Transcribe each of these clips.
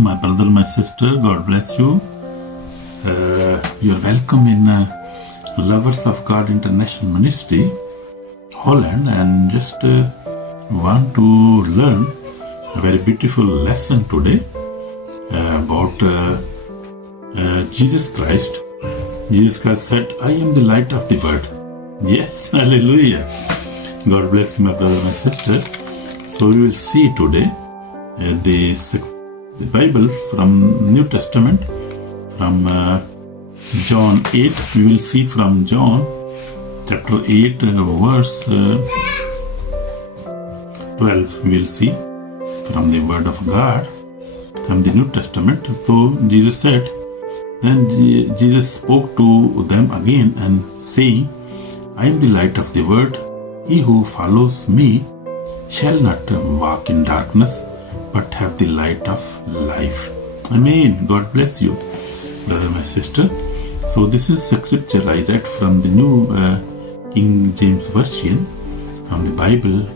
My brother, my sister, God bless you. You're welcome in Lovers of God International Ministry, Holland, and just want to learn a very beautiful lesson today about Jesus Christ. Jesus Christ said, I am the light of the world. Yes, hallelujah. God bless you, my brother, my sister. So we will see today the Bible from New Testament, from John 8. We will see from John chapter 8 verse 12. We will see from the word of God from the New Testament. So Jesus said, then Jesus spoke to them again and saying, I am the light of the world. He who follows me shall not walk in darkness, but have the light of life. Amen. God bless you, brother, my sister. So this is the scripture I read from the New King James Version from the Bible,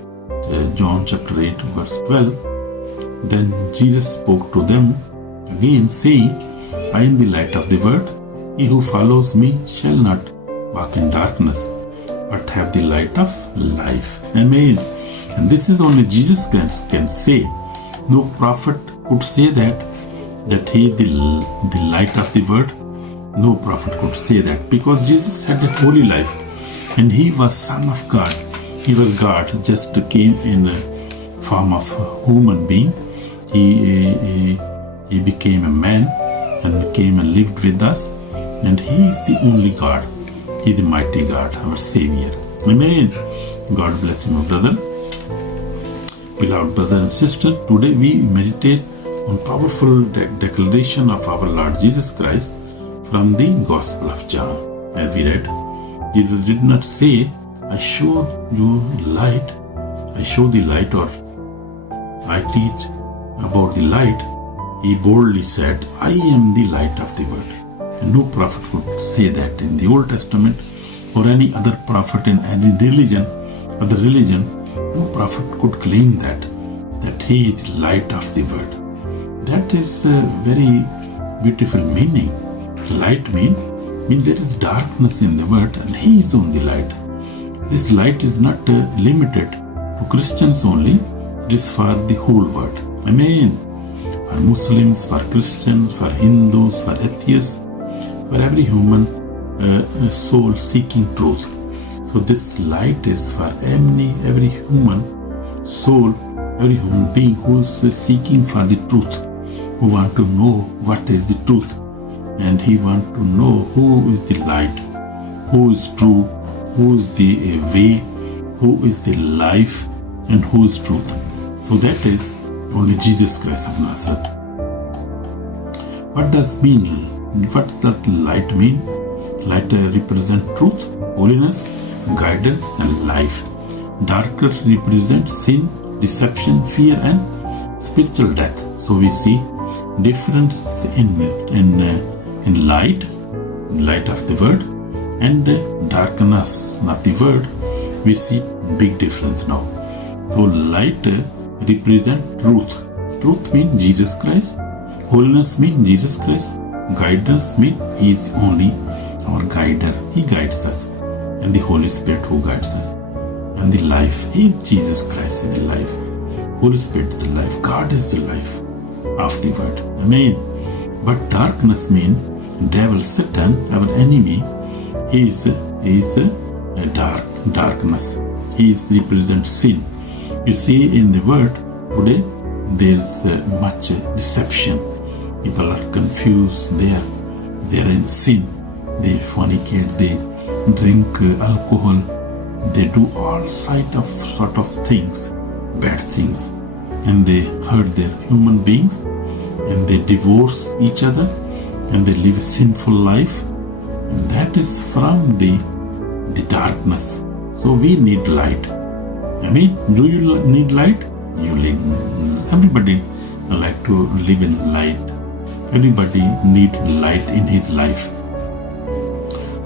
John chapter 8 verse 12. Then Jesus spoke to them again, saying, I am the light of the world. He who follows me shall not walk in darkness, but have the light of life. Amen. And this is only Jesus can say. No prophet could say that he is the light of the world. No prophet could say that, because Jesus had a holy life and he was Son of God. He was God, just came in a form of a human being. He became a man and came and lived with us, and he is the only God. He is the mighty God, our Savior. Amen. God bless you, my brother. Beloved brother and sister, today we meditate on powerful declaration of our Lord Jesus Christ from the Gospel of John. As we read, Jesus did not say, I show you light, I show the light, or I teach about the light. He boldly said, I am the light of the world. And no prophet could say that in the Old Testament or any other prophet in any other religion. No prophet could claim that he is the light of the world. That is a very beautiful meaning. Light means there is darkness in the world and he is on the light. This light is not limited to Christians only. It is for the whole world. Amen. For Muslims, for Christians, for Hindus, for atheists, for every human soul seeking truth. So this light is for every human soul, every human being who is seeking for the truth, who want to know what is the truth, and he want to know who is the light, who is true, who is the way, who is the life, and who is truth. So that is only Jesus Christ of Nazareth. What does that light mean? Light represents truth, holiness, guidance, and life. Darker represents sin, deception, fear, and spiritual death. So we see difference in light of the word, and darkness of the word. We see big difference now. So light represents truth. Truth means Jesus Christ. Holiness means Jesus Christ. Guidance means He is only our guider. He guides us. And the Holy Spirit who guides us. And the life, He is Jesus Christ is the life. Holy Spirit is the life. God is the life of the world. Amen. But darkness means devil, Satan, our enemy. He is a darkness. He represents sin. You see, in the world today, there is much deception. People are confused. They are in sin. They fornicate. They drink alcohol. They do all sort of things, bad things, and they hurt their human beings, and they divorce each other, and they live a sinful life. And that is from the darkness. So we need light. I mean, do you need light? Everybody like to live in light. Everybody need light in his life.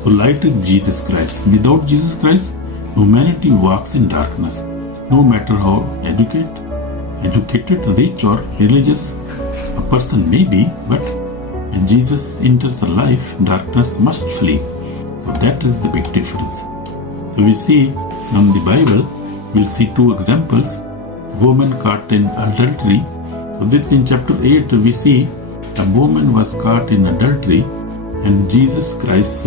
So light is Jesus Christ. Without Jesus Christ, humanity walks in darkness. No matter how educated, rich or religious, A person may be, but when Jesus enters a life, darkness must flee. So that is the big difference. So we see from the Bible, we'll see two examples. Woman caught in adultery. So this in chapter 8, we see a woman was caught in adultery and Jesus Christ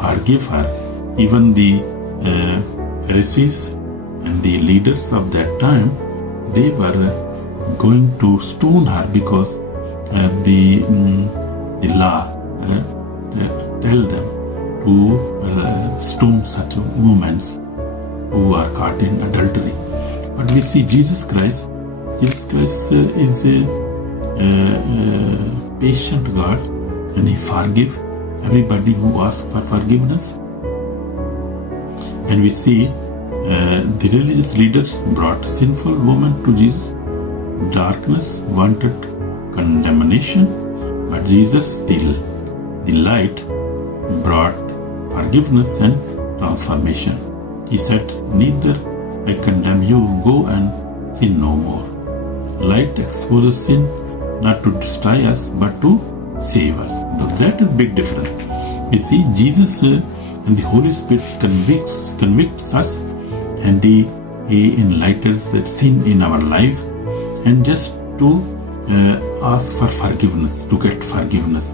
forgave her. Even the Pharisees and the leaders of that time, they were going to stone her because the law tell them to stone such women who are caught in adultery. But we see Jesus Christ is a patient God, and He forgive everybody who asks for forgiveness. And we see the religious leaders brought sinful woman to Jesus. Darkness wanted condemnation, but Jesus, the light, brought forgiveness and transformation. He said, neither I condemn you, go and sin no more. Light exposes sin not to destroy us, but to save us. So that is big difference. We see Jesus and the Holy Spirit convicts us, and He enlightens that sin in our life, and just to ask for forgiveness, to get forgiveness,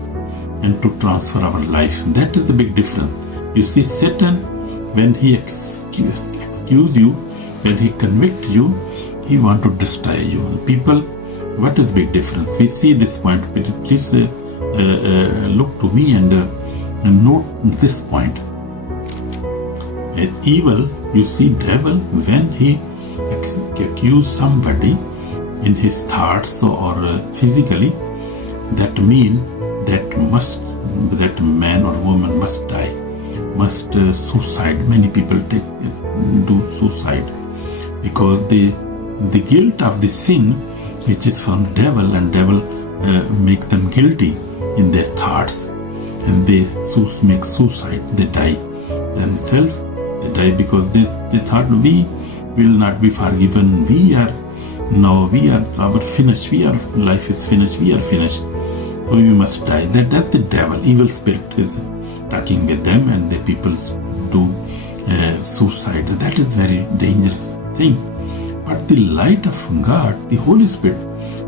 and to transfer our life. That is the big difference. You see, Satan, when he accuse you, when he convict you, he want to destroy you. People, what is the big difference? We see this point. Please look to me and note this point. Evil, you see, devil, when he accuse somebody in his thoughts or physically, that mean that man or woman must die, must suicide. Many people do suicide because the guilt of the sin which is from devil, and devil make them guilty in their thoughts, and they make suicide. They die themselves. They die because they thought we will not be forgiven. Our finished. Life is finished. We are finished. So we must die. That's the devil. Evil spirit is talking with them, and the people do suicide. That is very dangerous thing. But the light of God, the Holy Spirit,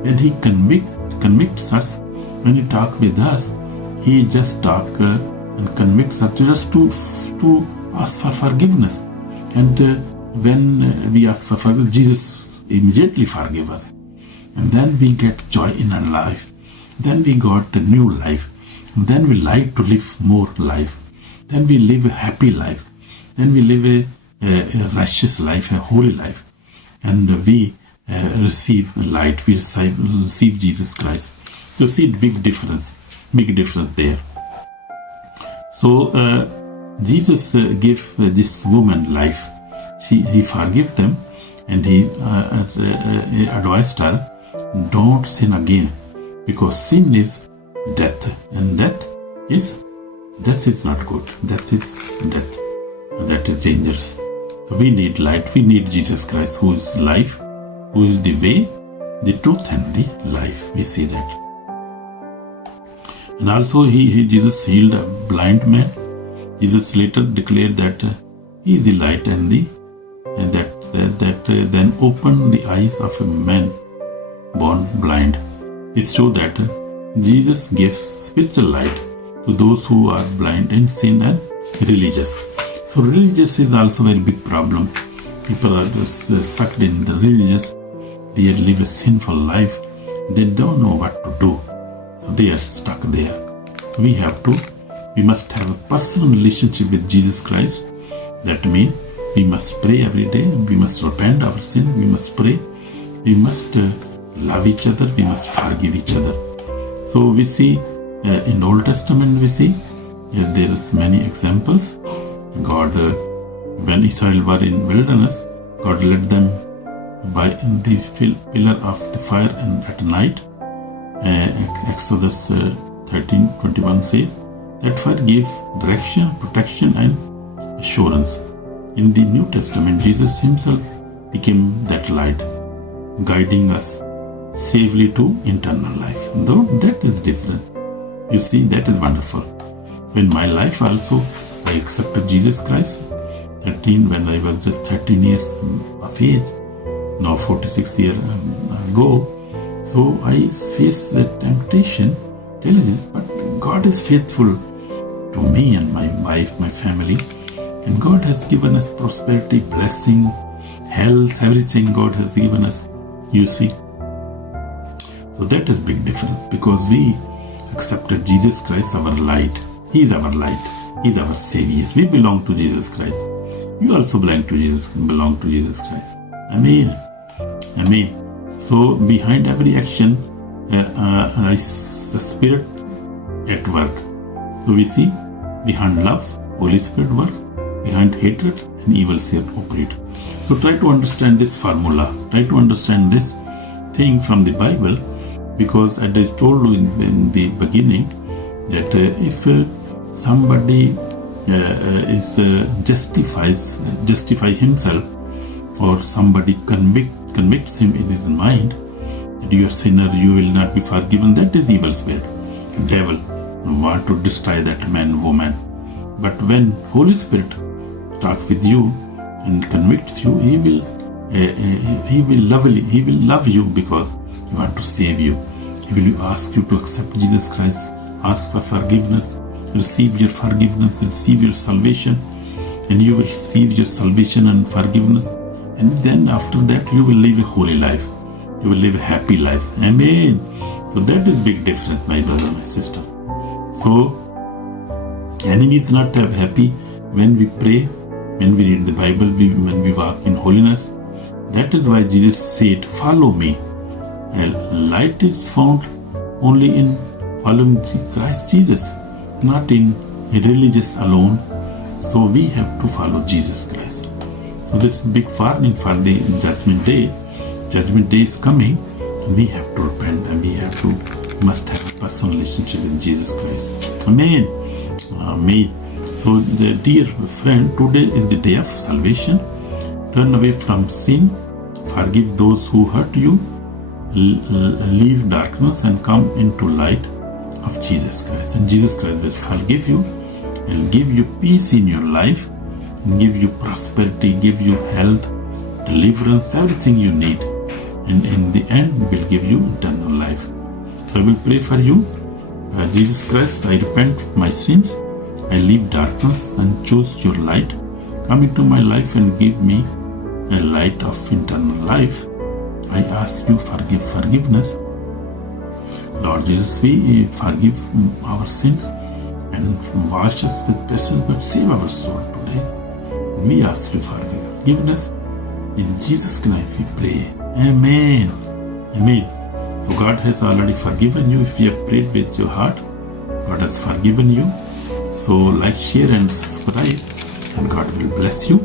when He convicts us, when He talk with us, He just talk and convicts us just to ask for forgiveness. And when we ask for forgiveness, Jesus immediately forgive us. And then we get joy in our life. Then we got a new life. And then we like to live more life. Then we live a happy life. Then we live a righteous life, a holy life. And we receive light. We receive Jesus Christ. You see big difference there. So Jesus gave this woman life. He forgave them, and He advised her, don't sin again, because sin is death, and death is not good. Death is death. That is dangerous. So we need light. We need Jesus Christ, who is life, who is the way, the truth, and the life. We see that. And also Jesus healed a blind man. Jesus later declared that He is the light, and that then opened the eyes of a man born blind. This shows that Jesus gives spiritual light to those who are blind in sin and religious. So religious is also a very big problem. People are just sucked in the religious. They live a sinful life. They don't know what to do. So they are stuck there. We must have a personal relationship with Jesus Christ. That means we must pray every day. We must repent our sin. We must pray. We must love each other. We must forgive each other. So we see in Old Testament, we see there is many examples. God, when Israel were in wilderness, God led them by the pillar of the fire and at night. Exodus 13:21 says that fire gave direction, protection, and assurance. In the New Testament, Jesus Himself became that light, guiding us safely to eternal life. Though that is different. You see, that is wonderful. In my life also, I accepted Jesus Christ. 13 when I was just 13 years of age. Now 46 years ago. So I faced the temptation, challenges, but God is faithful to me and my wife, my family. And God has given us prosperity, blessing, health, everything God has given us. You see. So that is big difference because we accepted Jesus Christ, our light. He is our light. He is our Savior. We belong to Jesus Christ. You also belong to Jesus Christ. Amen. Amen. So behind every action is the Spirit at work. So we see behind love, Holy Spirit work. Behind hatred and evil spirit operate. So try to understand this formula. Try to understand this thing from the Bible, because as I told you in the beginning that if somebody justify himself, or somebody convicts him in his mind that you are sinner, you will not be forgiven, that is evil spirit. Devil want to destroy that man, woman. But when Holy Spirit talk with you and convicts you, he will love you because he want to save you. He will ask you to accept Jesus Christ, ask for forgiveness, receive your forgiveness, receive your salvation, and you will receive your salvation and forgiveness, and then after that you will live a holy life. You will live a happy life. Amen. So that is big difference, my brother, my sister. So enemy is not happy when we pray, when we read the Bible, when we walk in holiness. That is why Jesus said, follow me. And light is found only in following Christ Jesus, not in religious alone. So we have to follow Jesus Christ. So this is big warning for the judgment day. Judgment day is coming, and we have to repent, and we must have a personal relationship with Jesus Christ. Amen. Amen. So, the dear friend, today is the day of salvation. Turn away from sin, forgive those who hurt you, leave darkness and come into light of Jesus Christ. And Jesus Christ will forgive you and give you peace in your life, and give you prosperity, give you health, deliverance, everything you need. And in the end, will give you eternal life. So I will pray for you. Jesus Christ, I repent of my sins. I leave darkness and choose your light. Come into my life and give me a light of eternal life. I ask you forgiveness. Lord Jesus, we forgive our sins and wash us with precious blood. Save our soul today. We ask you for forgiveness. In Jesus' name we pray. Amen. Amen. So God has already forgiven you. If you have prayed with your heart, God has forgiven you. So like, share and subscribe, and God will bless you.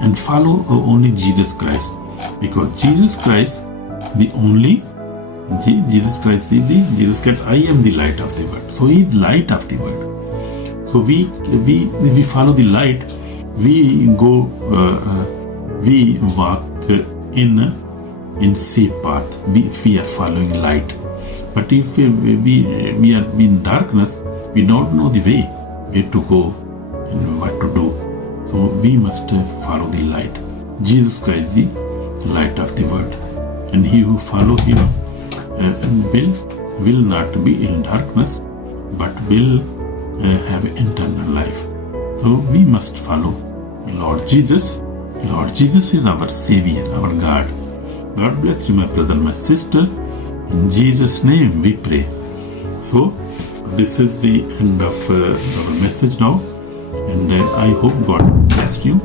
And follow only Jesus Christ, because Jesus Christ, Jesus Christ, I am the light of the world. So He is light of the world. So we follow the light. We go, we walk in safe path. We are following light. But if we are in darkness, we don't know the way, where to go and what to do. So we must follow the light. Jesus Christ, the light of the world. And he who follow Him will not be in darkness, but will have eternal life. So we must follow Lord Jesus. Lord Jesus is our Savior, our God. God bless you, my brother, my sister. In Jesus' name we pray. So this is the end of our message now, and I hope God blessed you.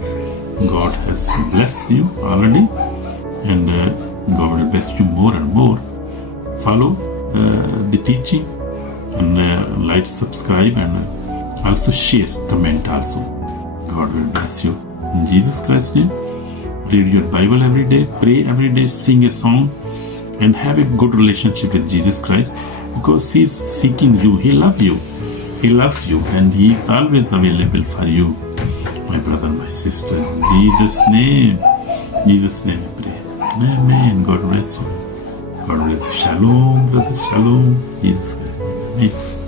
God has blessed you already, and God will bless you more and more. Follow the teaching, and like, subscribe, and also share, comment also. God will bless you. In Jesus Christ's name, read your Bible every day, pray every day, sing a song, and have a good relationship with Jesus Christ, because He is seeking you. He loves you. He loves you, and He is always available for you, my brother, my sister. In Jesus' name I pray. Amen. God bless you. God bless you. Shalom, brother. Shalom. Jesus Christ. Amen.